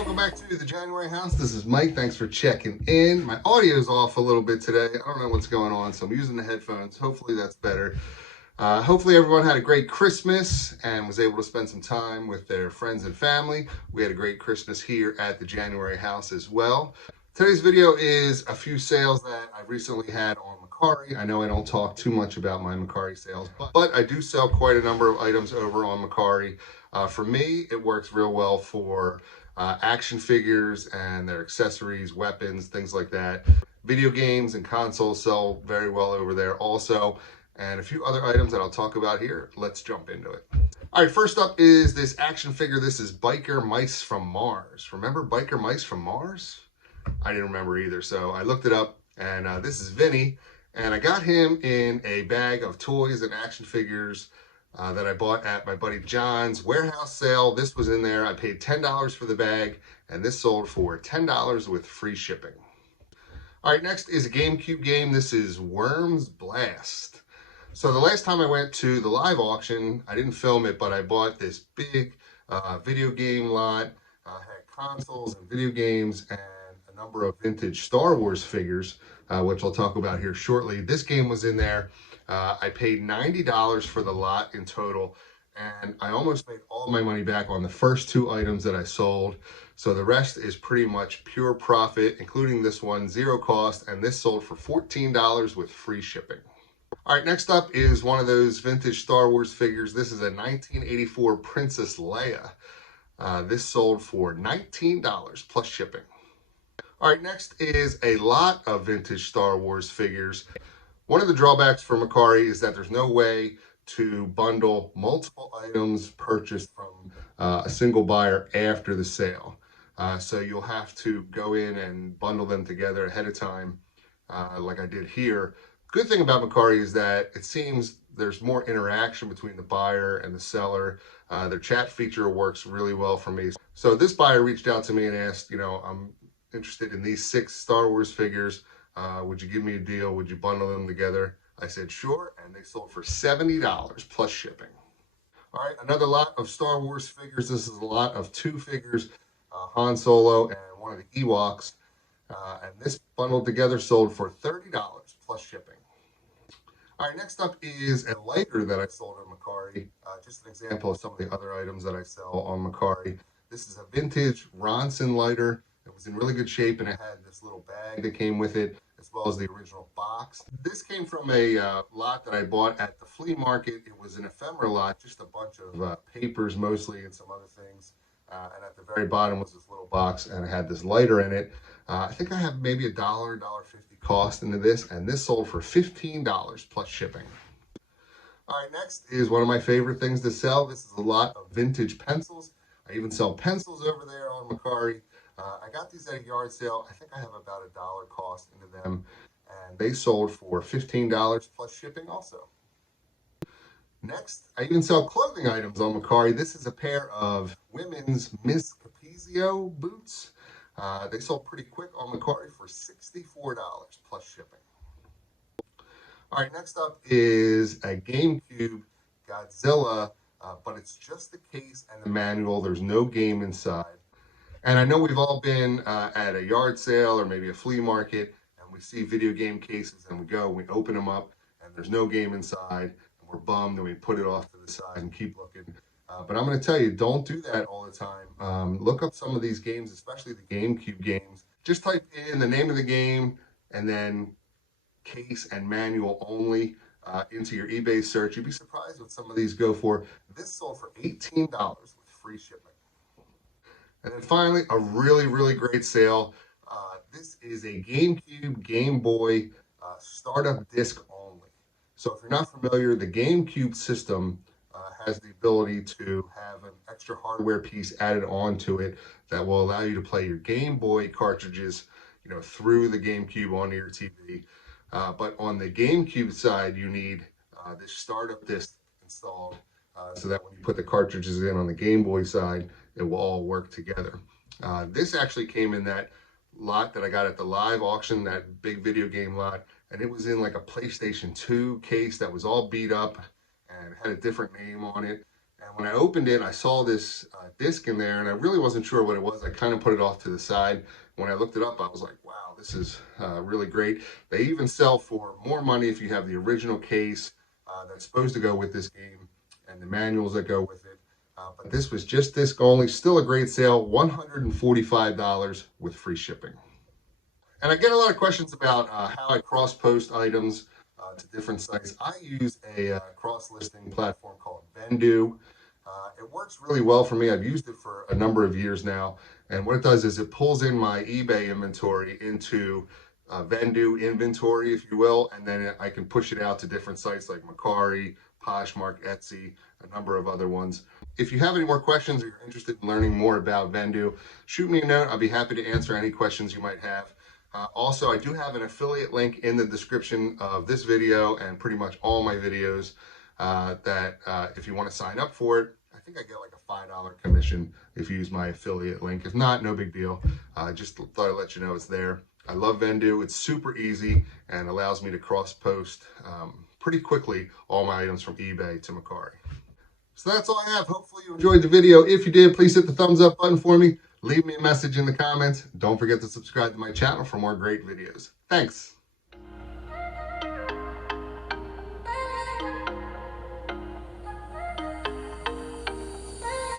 welcome back to the January house. This is Mike. Thanks for checking in. My audio is off a little bit today. I don't know what's going on, so I'm using the headphones. Hopefully that's better. Hopefully everyone had a great Christmas and was able to spend some time with their friends and family. We had a great Christmas here at the January house as well. Today's video is a few sales that I've recently had on Mercari. I know I don't talk too much about my Mercari sales, but I do sell quite a number of items over on Mercari. For me, it works real well for action figures and their accessories, weapons, things like that. Video games and consoles sell very well over there also, and a few other items that I'll talk about here. Let's jump into it. All right, first up is this action figure. This is Biker Mice from Mars. Remember Biker Mice from Mars? I didn't remember either, so I looked it up, and this is Vinny, and I got him in a bag of toys and action figures that I bought at my buddy John's warehouse sale. This was in there. I paid $10 for the bag, and this sold for $10 with free shipping. All right, next is a GameCube game. This is Worms Blast. So the last time I went to the live auction, I didn't film it, but I bought this big video game lot. Had consoles and video games and a number of vintage Star Wars figures, which I'll talk about here shortly. This game was in there. I paid $90 for the lot in total, and I almost made all my money back on the first two items that I sold. So the rest is pretty much pure profit, including this one, zero cost, and this sold for $14 with free shipping. All right, next up is one of those vintage Star Wars figures. This is a 1984 Princess Leia. This sold for $19 plus shipping. All right, next is a lot of vintage Star Wars figures. One of the drawbacks for Mercari is that there's no way to bundle multiple items purchased from a single buyer after the sale. So you'll have to go in and bundle them together ahead of time, like I did here. Good thing about Mercari is that it seems there's more interaction between the buyer and the seller. Their chat feature works really well for me. So this buyer reached out to me and asked, I'm interested in these 6 Star Wars figures. Would you give me a deal? Would you bundle them together? I said, sure, and they sold for $70 plus shipping. All right, another lot of Star Wars figures. This is a lot of 2 figures, Han Solo and one of the Ewoks. And this bundled together sold for $30 plus shipping. All right, next up is a lighter that I sold on Mercari. Just an example of some of the other items that I sell on Mercari. This is a vintage Ronson lighter. It was in really good shape, and it had this little bag that came with it, as well as the original box. This came from a lot that I bought at the flea market. It was an ephemera lot, just a bunch of papers mostly and some other things. And at the very bottom was this little box, and it had this lighter in it. I think I have maybe $1, $1.50 cost into this, and this sold for $15 plus shipping. All right, next is one of my favorite things to sell. This is a lot of vintage pencils. I even sell pencils over there on Mercari. I got these at a yard sale. I think I have about $1 cost into them, and they sold for $15 plus shipping also. Next, I even sell clothing items on Mercari. This is a pair of women's Miss Capizio boots. They sold pretty quick on Mercari for $64 plus shipping. All right, next up is a GameCube Godzilla, but it's just the case and the manual. There's no game inside. And I know we've all been at a yard sale or maybe a flea market, and we see video game cases, and we open them up, and there's no game inside, and we're bummed, and we put it off to the side and keep looking. But I'm going to tell you, don't do that all the time. Look up some of these games, especially the GameCube games. Just type in the name of the game and then case and manual only into your eBay search. You'd be surprised what some of these go for. This sold for $18 with free shipping. And then finally, a really, really great sale. This is a GameCube Game Boy startup disc only. So if you're not familiar, the GameCube system has the ability to have an extra hardware piece added onto it that will allow you to play your Game Boy cartridges, through the GameCube onto your TV. But on the GameCube side, you need this startup disc installed so that when you put the cartridges in on the Game Boy side, it will all work together. This actually came in that lot that I got at the live auction, that big video game lot, and it was in like a PlayStation 2 case that was all beat up and had a different name on it. And when I opened it, I saw this disc in there, and I really wasn't sure what it was. I kind of put it off to the side. When I looked it up, I was like, wow, this is really great. They even sell for more money if you have the original case that's supposed to go with this game and the manuals that go with it. But this was just disc only, still a great sale, $145 with free shipping. And I get a lot of questions about how I cross-post items to different sites. I use a cross-listing platform called Vendoo. It works really well for me. I've used it for a number of years now. And what it does is it pulls in my eBay inventory into Vendoo inventory, if you will, and then I can push it out to different sites like Mercari, Poshmark, Etsy, a number of other ones. If you have any more questions or you're interested in learning more about Vendoo, shoot me a note. I'll be happy to answer any questions you might have. Also, I do have an affiliate link in the description of this video and pretty much all my videos that if you want to sign up for it, I think I get like a $5 commission if you use my affiliate link. If not, no big deal. Just thought I'd let you know it's there. I love Vendoo. It's super easy and allows me to cross-post pretty quickly all my items from eBay to Mercari. So that's all I have. Hopefully you enjoyed the video. If you did, please hit the thumbs up button for me. Leave me a message in the comments. Don't forget to subscribe to my channel for more great videos. Thanks.